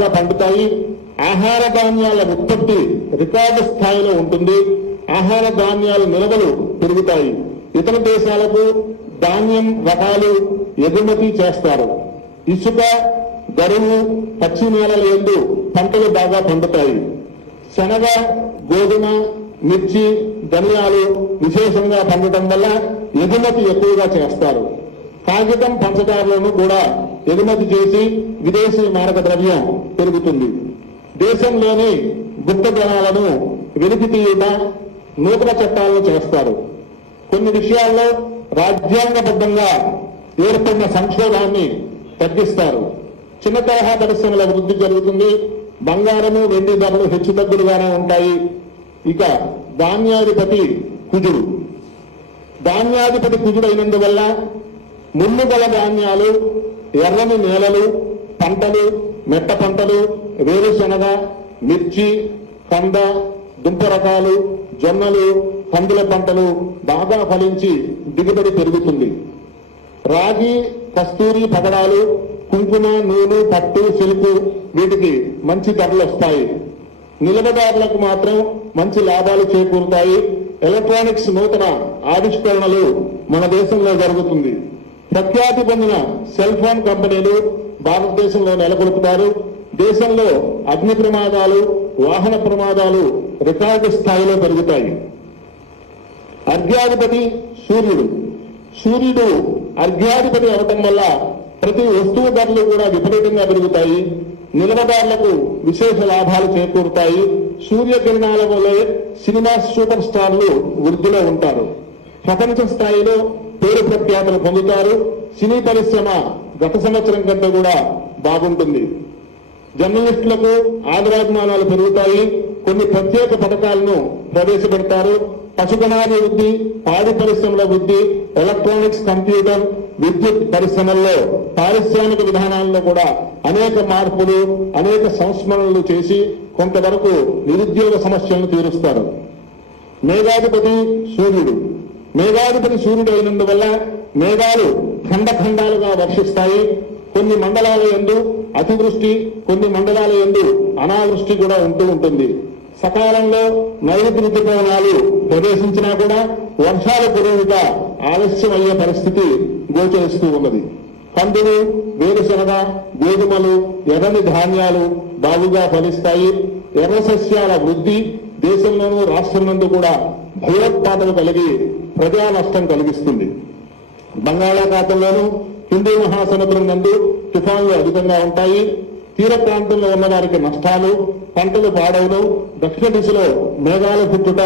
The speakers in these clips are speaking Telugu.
పండుతాయి. ఆహార ధాన్యాల ఉత్పత్తి రికార్డు స్థాయిలో ఉంటుంది. ఆహార ధాన్యాల నిల్వలు పెరుగుతాయి. ఇతర దేశాలకు ధాన్యం రకాలు ఎగుమతి చేస్తారు. ఇసుక, గరువు, పచ్చి నేలల యందు పంటలు బాగా పండుతాయి. శనగ, గోధుమ, మిర్చి, ధనియాలు విశేషంగా పండటం వల్ల ఎగుమతి ఎక్కువగా చేస్తారు. కాగితం, పంచదారలను కూడా ఎగుమతి చేసి విదేశీ మారక ద్రవ్యం పెరుగుతుంది. దేశంలోని గుప్త జనాలను వెలికి తీయుట, నూతన చట్టాలను చేస్తారు. కొన్ని విషయాల్లో రాజ్యాంగబద్ధంగా ఏర్పడిన సంక్షోభాన్ని తగ్గిస్తారు. చిన్న తరహా పరిశ్రమల వృద్ధి జరుగుతుంది. బంగారము, వెండి ధరలు హెచ్చుతగ్గులుగానే ఉంటాయి. ఇక ధాన్యాధిపతి కుజుడు. ధాన్యాధిపతి కుజుడైనందువల్ల ముళ్ళుగల ధాన్యాలు, ఎర్రని నేలలు, పంటలు, మెట్ట పంటలు, వేరుశనగ, మిర్చి, కంద, దుంప రకాలు, జొన్నలు, కందుల పంటలు బాగా ఫలించి దిగుబడి పెరుగుతుంది. రాగి, కస్తూరి, పగడాలు, కుంకుమ, నూనె, పట్టు, సిల్కు వీటికి మంచి ధరలు వస్తాయి. నిలవదారులకు మాత్రం మంచి లాభాలు చేకూరుతాయి. ఎలక్ట్రానిక్స్ నూతన ఆవిష్కరణలు మన దేశంలో జరుగుతుంది. ప్రఖ్యాతి పొందిన సెల్ ఫోన్ కంపెనీలు భారతదేశంలో నెలకొల్పుతారు. దేశంలో అగ్ని ప్రమాదాలు, వాహన ప్రమాదాలు రికార్డు స్థాయిలో పెరుగుతాయి. అర్ఘ్యాధిపతి సూర్యుడు. సూర్యుడు అర్ఘ్యాధిపతి అవటం వల్ల ప్రతి వస్తువు ధరలు కూడా విపరీతంగా పెరుగుతాయి. నిల్వదారులకు విశేష లాభాలు చేకూరుతాయి. సూర్యకిరణాల వల్లే సినిమా సూపర్ స్టార్లు వృద్ధిలో ఉంటారు. ప్రపంచ స్థాయిలో పేరు ప్రఖ్యాతులు పొందుతారు. సినీ పరిశ్రమ గత సంవత్సరం కంటే కూడా బాగుంటుంది. జర్నలిస్టులకు ఆదరాభిమానాలు పెరుగుతాయి. కొన్ని ప్రత్యేక పథకాలను ప్రవేశపెడతారు. పశుగణాభివృద్ధి, పాడి పరిశ్రమల వృద్ధి, ఎలక్ట్రానిక్స్, కంప్యూటర్, విద్యుత్ పరిశ్రమల్లో పారిశ్రామిక విధానాల్లో కూడా అనేక మార్పులు, అనేక సంస్మరణలు చేసి కొంతవరకు నిరుద్యోగ సమస్యలను తీరుస్తారు. మేఘాధిపతి సూర్యుడు. మేఘాధిపతి సూర్యుడు అయినందువల్ల మేఘాలు ఖండఖండాలుగా వర్షిస్తాయి. కొన్ని మండలాల యందు అతివృష్టి, కొన్ని మండలాల యందు అనావృష్టి కూడా ఉంటుంది. సకాలంలో నైరుతి ఋతుపవనాలు ప్రవేశించినా కూడా వర్షాలు కురవక ఆలస్యమయ్యే పరిస్థితి గోచరిస్తూ ఉన్నది. కందులు, వేరుశనగ, గోధుమలు, ఎర్రని ధాన్యాలు బాగుగా ఫలిస్తాయి. ఎర్ర సస్యాల వృద్ధి దేశంలోనూ రాష్ట్రంలో కూడా భయోత్పాదన కలిగి ప్రజా నష్టం కలిగిస్తుంది. బంగాళాఖాతంలోనూ హిందూ మహాసముద్రం నందు తుఫాన్లు అధికంగా ఉంటాయి. తీర ప్రాంతంలో ఉన్న వారికి నష్టాలు, పంటలు పాడవులు. దక్షిణ దిశలో మేఘాలు పుట్టుట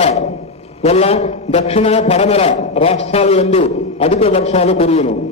వల్ల దక్షిణ, పడమర రాష్ట్రాల యందు అధిక వర్షాలు కురియును.